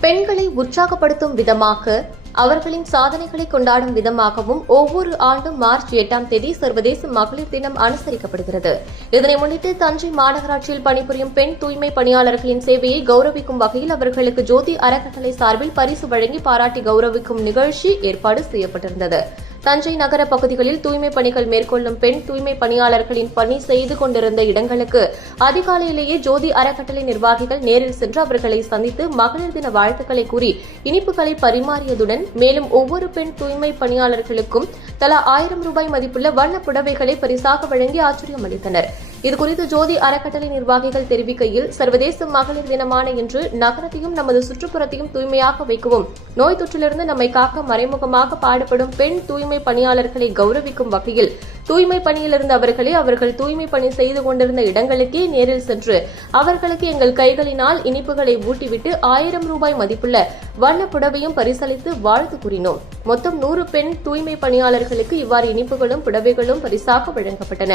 பெண்களை உற்சாகப்படுத்தும் விதமாக அவர்களின் சாதனைகளை கொண்டாடும் விதமாகவும் ஒவ்வொரு ஆண்டும் மார்ச் எட்டாம் தேதி சர்வதேச மகளிர் தினம் அனுசரிக்கப்படுகிறது. இதனை முன்னிட்டு தஞ்சை மாநகராட்சியில் பணிபுரியும் பெண் தூய்மை பணியாளர்களின் சேவையை கௌரவிக்கும் வகையில் அவர்களுக்கு ஜோதி அறக்கட்டளை சார்பில் பரிசு வழங்கி பாராட்டி கௌரவிக்கும் நிகழ்ச்சி ஏற்பாடு செய்யப்பட்டிருந்தது. தஞ்சை நகர பகுதிகளில் தூய்மை பணிகள் மேற்கொள்ளும் பெண் தூய்மை பணியாளர்களின் பணி செய்து கொண்டிருந்த இடங்களுக்கு அதிகாலையிலேயே ஜோதி அறக்கட்டளை நிர்வாகிகள் நேரில் சென்று அவர்களை சந்தித்து மகளிர் தின வாழ்த்துக்களை கூறி இனிப்புகளை பரிமாறியதுடன் மேலும் ஒவ்வொரு பெண் தூய்மை பணியாளர்களுக்கும் தலா ஆயிரம் ரூபாய் மதிப்புள்ள வண்ண புடவைகளை பரிசாக வழங்கி ஆச்சரியம் அளித்தனா் இதுகுறித்து ஜோதி அறக்கட்டளை நிர்வாகிகள் தெரிவிக்கையில் சர்வதேச மகளிர் தினமான இன்று நகரத்தையும் நமது சுற்றுப்புறத்தையும் தூய்மையாக வைக்கவும். நோய் தொற்றிலிருந்து நம்மை காக்க மறைமுகமாக பாடுபடும் பெண் தூய்மை பணியாளர்களை கௌரவிக்கும் வகையில் தூய்மை பணியில் இருந்த அவர்களே அவர்கள் தூய்மை பணி செய்து கொண்டிருந்த இடங்களுக்கே நேரில் சென்று அவர்களுக்கு எங்கள் கைகளினால் இனிப்புகளை ஊட்டிவிட்டு ஆயிரம் ரூபாய் மதிப்புள்ள வண்ண புடவையும் பரிசளித்து வாழ்த்து கூறினோம். மொத்தம் நூறு பெண் தூய்மை பணியாளர்களுக்கு இவ்வாறு இனிப்புகளும் புடவைகளும் பரிசாக வழங்கப்பட்டன.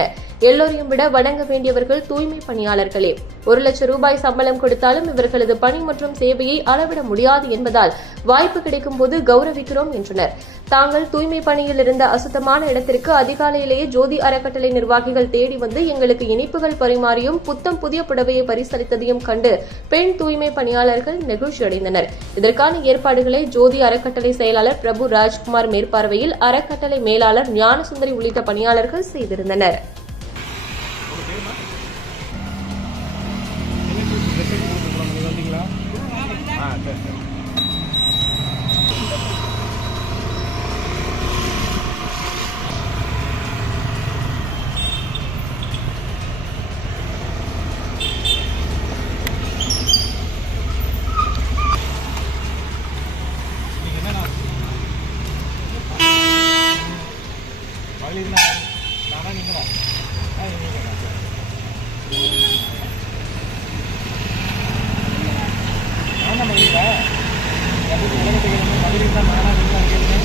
எல்லோரையும் விட வழங்க வேண்டியவர்கள் தூய்மை பணியாளர்களே. ஒரு லட்சம் ரூபாய் சம்பளம் கொடுத்தாலும் இவர்களது பணி மற்றும் சேவையை அளவிட முடியாது என்பதால் வாய்ப்பு கிடைக்கும் போது கௌரவிக்கிறோம் என்றனர். தாங்கள் தூய்மை பணியில் இருந்த அசுத்தமான இடத்திற்கு அதிகாலையிலேயே ஜோதி அறக்கட்டளை நிர்வாகிகள் தேடி வந்து எங்களுக்கு இனிப்புகள் பரிமாறியும் புத்தம் புதிய புடவையை பரிசளித்ததையும் கண்டு பெண் தூய்மை பணியாளர்கள் நெகிழ்ச்சியடைந்தனர். இதற்கான ஏற்பாடுகளை ஜோதி அறக்கட்டளை செயலாளர் பிரபு ராஜ்குமார் மேற்பார்வையில் அறக்கட்டளை மேலாளர் ஞானசுந்தரி உள்ளிட்ட பணியாளர்கள் செய்திருந்தனர். ஆ சரி சரி நீங்க என்னண்ணா? மகளிர்னா நானா நீங்களா ஆ நீங்க நானா மகளிரா எப்படி உலகத்துக்கு வந்து மகளிர் தான் நானா நீங்களா கேளுங்க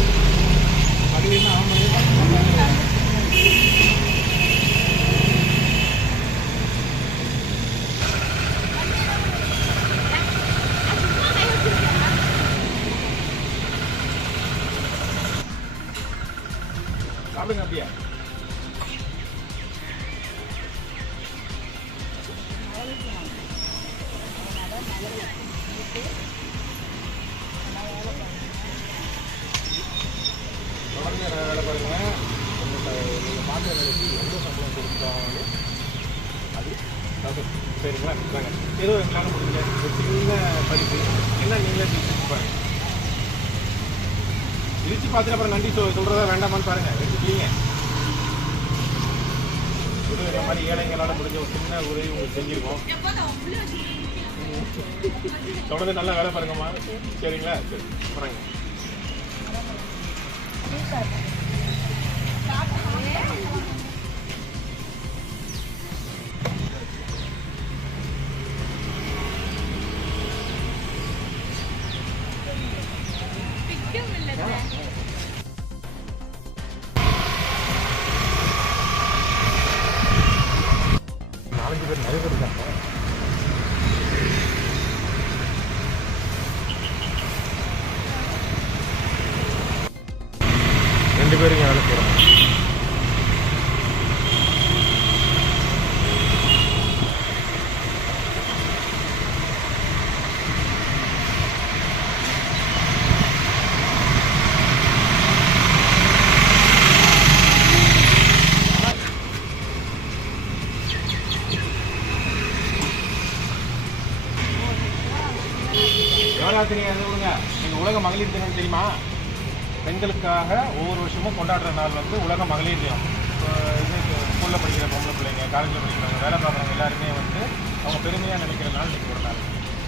மகளிர்னா அவன் மகளிர் சாப்பிடுங்க அப்படியே தொடர்ந்து வேலை பாருங்க உங்களுக்கு நீங்கள் பார்க்குற வேலைக்கு எவ்வளோ சம்பளம் கொடுத்தாலும் அது அது சரிங்களா? இருபது கிலோ கொடுங்க ஒரு சின்ன படிப்பு. என்ன நீங்களே டீச்சர் கொடுப்பாங்க பிரித்து பார்த்துட்டு அப்புறம் நன்றி சொல் சொல்கிறதா வேண்டாமான்னு பாருங்க. எடுத்துக்கீங்க ஏதோ இந்த மாதிரி ஏழைங்களால் முடிஞ்ச ஒரு சின்ன உதவி உங்களுக்கு செஞ்சுருக்கோம். தொடர்ந்து நல்லா வேலை பாருங்கம்மா. சரிங்களா? சரி போகிறாங்க நாலஞ்சு பேர் நிறைய பேர் இருக்காங்க ரெண்டு பேரும் இங்கே வேலை செய்கிறாங்க நவராத்திரி அதை விடுங்க நீங்கள் உலக மகளிர் தினம் தெரியுமா? பெண்களுக்காக ஒவ்வொரு வருஷமும் கொண்டாடுற நாள் வந்து உலக மகளிர் தினம். இது ஸ்கூலில் படிக்கிற பொம்பளை பிள்ளைங்க காலேஜில் படிக்கிறவங்க வேலை பார்க்குறவங்க எல்லாருமே வந்து அவங்க பெருமையாக நினைக்கிற நாள் இன்னைக்கு ஒரு நாள்.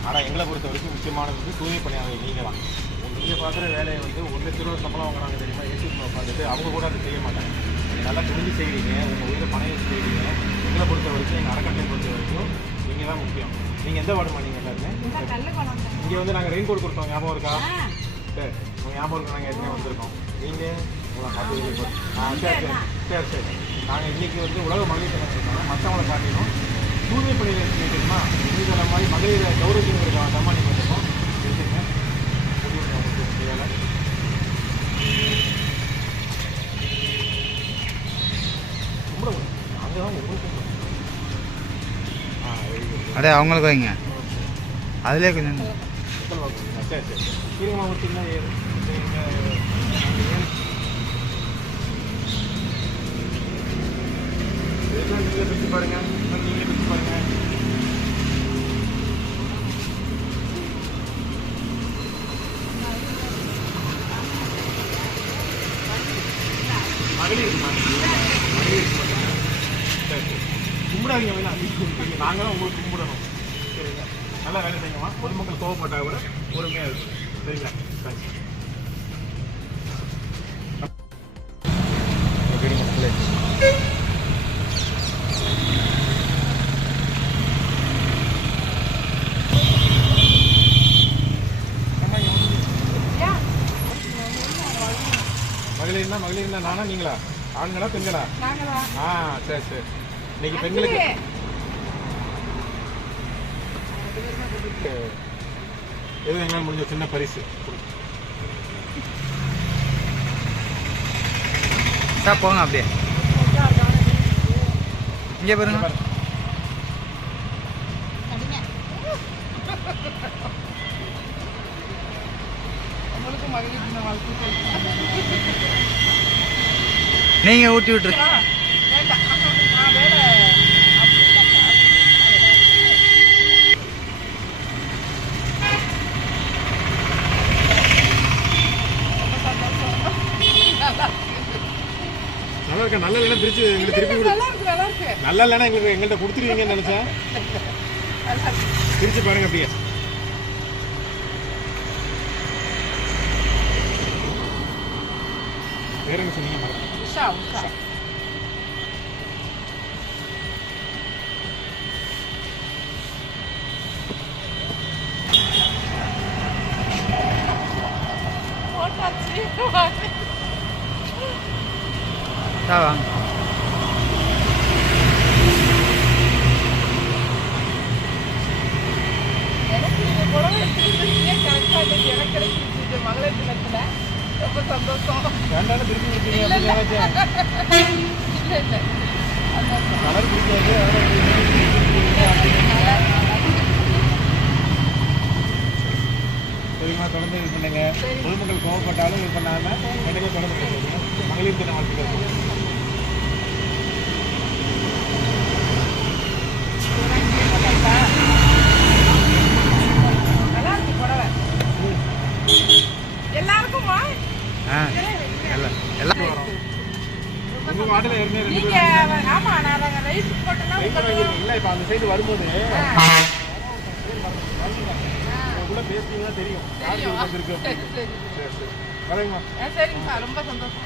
ஆனால் எங்களை பொறுத்த வரைக்கும் முக்கியமானது வந்து தூய்மை பணியாளர்கள் நீங்கள் தான். நீங்கள் பார்க்குற வேலையை வந்து ஒரு லட்ச ரூபா சம்பளம் வாங்குறாங்க தெரியுமா? யூடியூப்ல உட்காந்துட்டு அவங்க கூட அது செய்ய மாட்டாங்க. நீங்கள் நல்லா துணிஞ்சு செய்கிறீங்க உங்கள் உயிரை பணம் செய்கிறீங்க எங்களை பொறுத்த வரைக்கும் எங்கள் அறக்கட்டளை பொறுத்த வரைக்கும் நீங்கள் தான் முக்கியம். நீங்கள் எந்த வார்டு பண்ணீங்க எல்லாருமே? இங்கே வந்து நாங்கள் ரெயின் கோட் கொடுத்தோம். ஞாபகம் இருக்கா? சரி. உங்கள் ஞாபகம் இருக்கு? நாங்கள் ஏற்கனவே வந்திருக்கோம். நீங்கள் உங்களை பார்த்து ஆ சரி சரி. சரி சரி. நாங்கள் இன்றைக்கி வந்து உலக மகளிர் தினம் இருக்கோம் மற்றவங்களை காட்டிலும் தூய்மை பணியில் தெரியுமா நீங்கள் மாதிரி மகளிரை கௌரவிக்கிறதுக்காக தான் நீங்கள் அடே அவங்களுக்கு வைங்க. அதுலேயே கொஞ்சம் பாருங்க. பொதுமக்கள் கோவப்பட்டா கூட பொறுமையாக இருக்கும் சரிங்களா? தேங்க்ஸ் மகளிர்னா மகளிர்னா நானா நீங்களா? ஆண்களா பெண்களா? ஆ சரி சரி. இன்னைக்கு பெண்களுக்கு எதுவும் எங்களால் முடிஞ்ச சின்ன பரிசு. சார் போங்க அப்படியே இங்கே பாருங்க. நீங்கள் ஊட்டி விட்டுரு நல்லா இருக்கா? நல்ல இல்லைன்னா பிரிச்சு எங்களுக்கு திருப்பி விடு நல்லா இல்லைன்னா எங்களுக்கு எங்கள்கிட்ட கொடுத்துருவீங்கன்னு நினைச்சேன். பிரிச்சு பாருங்க அப்படியே. வேற என்ன சொன்னீங்க மறந்து சார் வாங்க எனக்கு இந்த புடவை எடுத்துக்கிட்டீங்க கரெக்டாக இன்னைக்கு எனக்கு கிடைச்சிருச்சு மகளிர் தினத்தில் ரொம்ப சந்தோஷம். வேண்டாம்னு திருப்பி நினைச்சேன் இல்லை இல்லை. கலர் பிடிக்காது. அதனால சரிம்மா தொடர்ந்து இது பண்ணுங்க. பொதுமக்கள் கோவப்பட்டாலும் இது பண்ணாம எனக்கு தொடர்ந்து. மகளிர் தின வாழ்த்துக்கள் நல்லா இருக்கு புடவை எல்லாருக்குமா ஆ எல்லாம் எல்லாம் ஏற்கனவே நீங்க ஆமா நான் ரைஸ் இல்லை இப்போ அந்த சைடு வரும்போது உள்ள பேசுனீங்கன்னா தெரியும் யாருக்கு தெரியும். வந்திருக்கு அப்படின்னு. சரி, சரி சரி வரேங்கம்மா ஆ, சரிங்கப்பா ரொம்ப சந்தோஷம்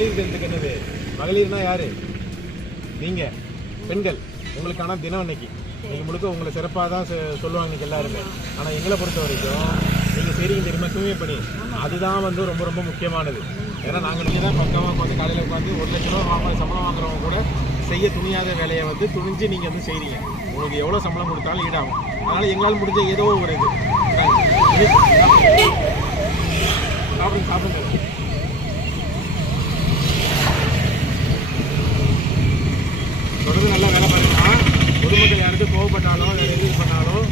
மகளிர் தினத்துக்கு என்னது மகளிர்னா யாரு? நீங்க. பெண்கள். உங்களுக்கான தினம் இன்னைக்கு நீங்க முழுக்க உங்களை சிறப்பாக தான் சொல்லுவாங்க இன்னைக்கு எல்லாருமே. ஆனால் எங்களை பொறுத்த வரைக்கும் நீங்கள் செய்கிறீங்க தெரியுமா? தூய்மை பணி. அதுதான் வந்து ரொம்ப ரொம்ப முக்கியமானது. ஏன்னா நாங்கள் நீங்கள் தான் பக்கமாக உட்காந்து காலையில் உட்காந்து ஒரு லட்ச ரூபா வாங்க சம்பளம் வாங்குறவங்க கூட செய்ய துணியாத வேலையை வந்து துணிஞ்சு நீங்கள் வந்து செய்கிறீங்க உங்களுக்கு எவ்வளோ சம்பளம் கொடுத்தாலும் ஈடாகும். அதனால் எங்களால் முடிஞ்ச ஏதோ ஒரு இது. சாப்பிடுங்க சாப்பிடுங்க தொடர்ந்து நல்லா வேலை பாருங்கம்மா பொதுமக்கள் யாருக்கும் கோவப்பட்டாலும் எது பண்ணாலும்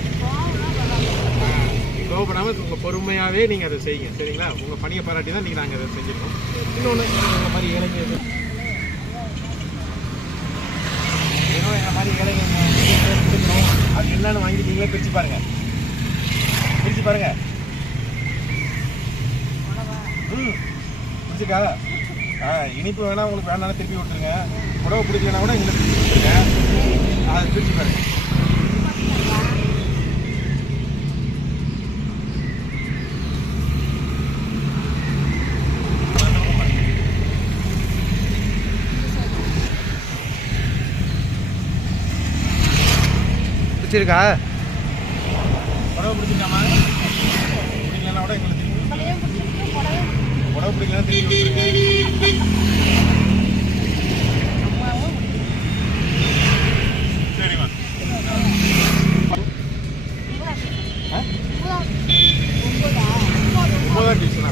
கோவப்படாமல் உங்கள் பொறுமையாகவே நீங்கள் அதை செய்யுங்க. சரிங்களா? உங்கள் பணியை பாராட்டி தான் நீங்கள் நாங்கள் அதை செஞ்சுருக்கோம். இன்னொன்று இந்த மாதிரி இளைஞர்கள் இது. ஏதோ மாதிரி ஏழைங்க கொடுக்கணும். அது என்னென்னு வாங்கி நீங்களே பிரித்து பாருங்கள் பிரித்து பாருங்க. ம் பிடிச்சிருக்கா ஆ இனிப்பு வேணா உங்களுக்கு வேணாலும் திருப்பி விட்டுருங்க. உடவை பிடிக்கலனா கூட எங்களுக்கு திருப்பி அதை பிரிச்சு பாருங்க. பிடிச்சிருக்கா? புடவை பிடிச்சிருக்காமா? பிடிக்கலனா கூட எங்களுக்கு புடவை விட்டுருங்க. சரிம்மா.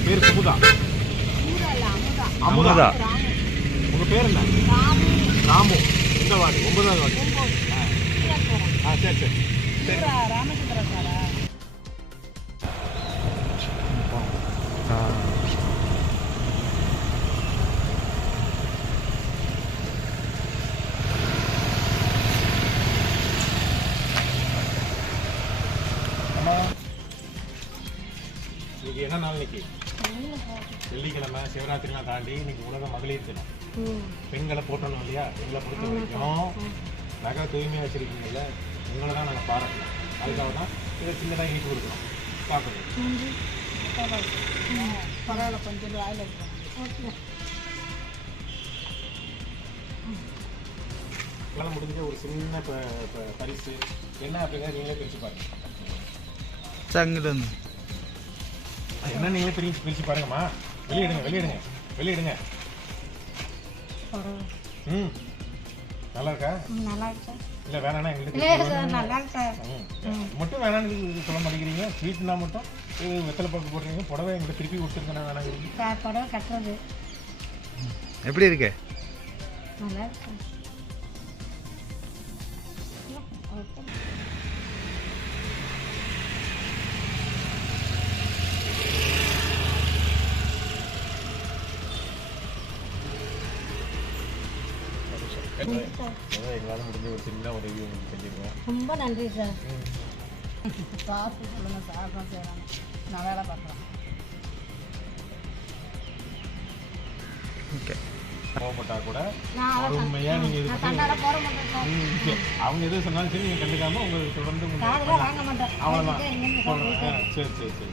பேர் குமுதா அமுதா. உங்க பேர் என்ன? ராமு. எந்த வார்டு ஒன்பதாவது வார்டு. ஆ சரி சரி. ராமச்சந்திர சாரா? இன்னைக்கு என்ன நாள் இன்னைக்கு? வெள்ளிக்கிழமை சிவராத்திரிலாம் தாண்டி இன்னைக்கு உலக மகளிர் தினம். பெண்களை போட்டணும் இல்லையா? பெண்களை பொறுத்த வரைக்கும். நகை தூய்மையாக வச்சிருக்கீங்கல்ல? உங்களை தான் நாங்கள் பாராட்டணும் அதுக்காக தான் இதை சின்னதாக இனிப்பு கொடுக்கணும் பார்க்கணும். பரவாயில்ல. கொஞ்சம் வாயில் இருக்கும் உங்களால் முடிஞ்ச ஒரு சின்ன பரிசு. என்ன அப்படிங்கிறத நீங்களே பிரித்து பாருங்க. அது என்ன நீங்களே பிரிச்சு பிரித்து பாருங்கம்மா. வெளியிடுங்க வெளியிடுங்க வெளியிடுங்க. ம். நல்லா இருக்கா? நல்லா இருக்கு? இல்லை வேணாண்ணா எங்களுக்கு. மட்டும் வேணான்னு இது சொல்ல மாட்டேங்கிறீங்க. ஸ்வீட்னா மட்டும் வெத்தலை பாக்கு போடுறீங்க. புடவை எங்களுக்கு திருப்பி கொடுத்துருக்கேன் வேணாங்கிறீங்க சார் புடவை கட்டுறது. எப்படி இருக்கு? நல்லா இருக்கு. எங்களால் முடிஞ்ச ஒரு சின்ன உதவி உங்களுக்கு செஞ்சிருக்கோம் ரொம்ப நன்றி சார் சாப்பிட்டு சொல்லுங்க சார் தான் செய்கிறாங்க நான் வேலை பார்க்குறேன் ஓகே. கோவப்பட்டா கூட இது பண்ணி சரி. அவங்க எது சொன்னாலும் சரி நீங்கள் கண்டுக்காம உங்களுக்கு தொடர்ந்து சொல்கிறேன் சரி சரி சரி.